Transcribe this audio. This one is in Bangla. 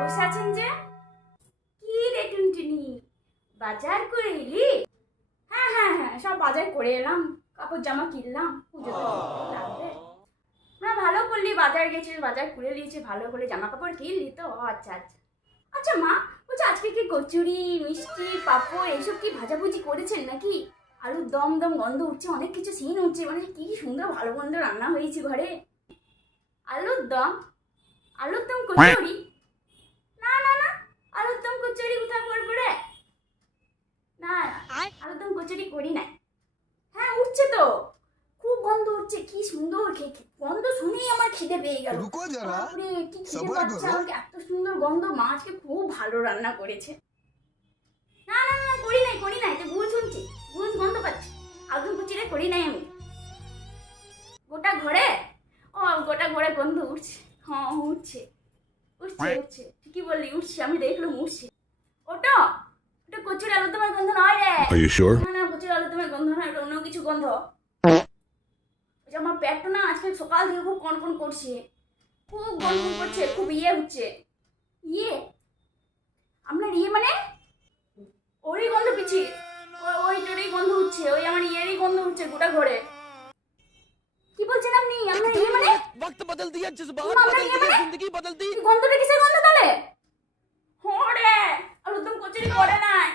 বসে আছেন যে? কি রে টুনটুনি, বাজার করে এলি? হ্যাঁ হ্যাঁ হ্যাঁ, সব বাজার করে এলাম, কাপড় জামা কিনলাম, পুজো লাগবে না। ভালো করলি, বাজার গেছিস, বাজার করে নিয়েছি, ভালো করে জামা কাপড় কিনলি তো? আচ্ছা আচ্ছা। আচ্ছা মা, বলছি আজকে কি কচুরি মিষ্টি পাঁপড় এইসব কি ভাজাভুজি করেছেন নাকি? আলুর দম দম গন্ধ উঠছে, অনেক কিছু সিন উঠছে, মানে কি সুন্দর ভালো মন্দ রান্না হয়েছে ঘরে। আলুর দম, আলুর দম কচুরি? না না না, আলুর দম কচুরি কোথায় করবো রে? না আলুর দম কচুরি করি নাই। হ্যাঁ উঠছে তো, খুব গন্ধ উঠছে, কি সুন্দর গন্ধ শুনেই আমার খিদে পেয়ে গেল। বাপরে কি খিদে পাচ্ছে আমাকে, এত সুন্দর গন্ধ, মা আজকে খুব ভালো রান্না করেছে। না না না, করি নাই করি নাই, তুই ভুল শুনছি, ভুল গন্ধ পাচ্ছি। আলুর দম কচুরি করি নাই আমি। গোটা ঘরে, ও গোটা ঘরে গন্ধ উঠছে। হ্যাঁ উঠছে উঠছে উঠছে, ঠিকই বললি, উঠছে, আমি দেখলাম উঠছে। ওটা ওটা কচুরি আলুর দমের গন্ধ নয় রে। Are you sure? না না, কচুরি আলুর দমের গন্ধ নয়, এটা অন্য কিছু গন্ধ। ওই যে আমার পেটটা না আজকে সকাল থেকে খুব কনকন করছে, খুব গন্ধ করছে, খুব ইয়ে হচ্ছে। ইয়ে, আপনার ইয়ে মানে ওরই গন্ধ পিছি, ওইটারই গন্ধ উঠছে, ওই আমার ইয়েরই গন্ধ উঠছে গোটা ঘরে। কি বলছেন আপনি? আপনার ইয়ে মানে? वक्त बदल दिया जज्बात আপনার बदल ইয়ে दिए মানে? जिंदगी बदल दी। গন্ধটা কিসের গন্ধ তাহলে? হরে আলুর দম কচুরি করে নাই,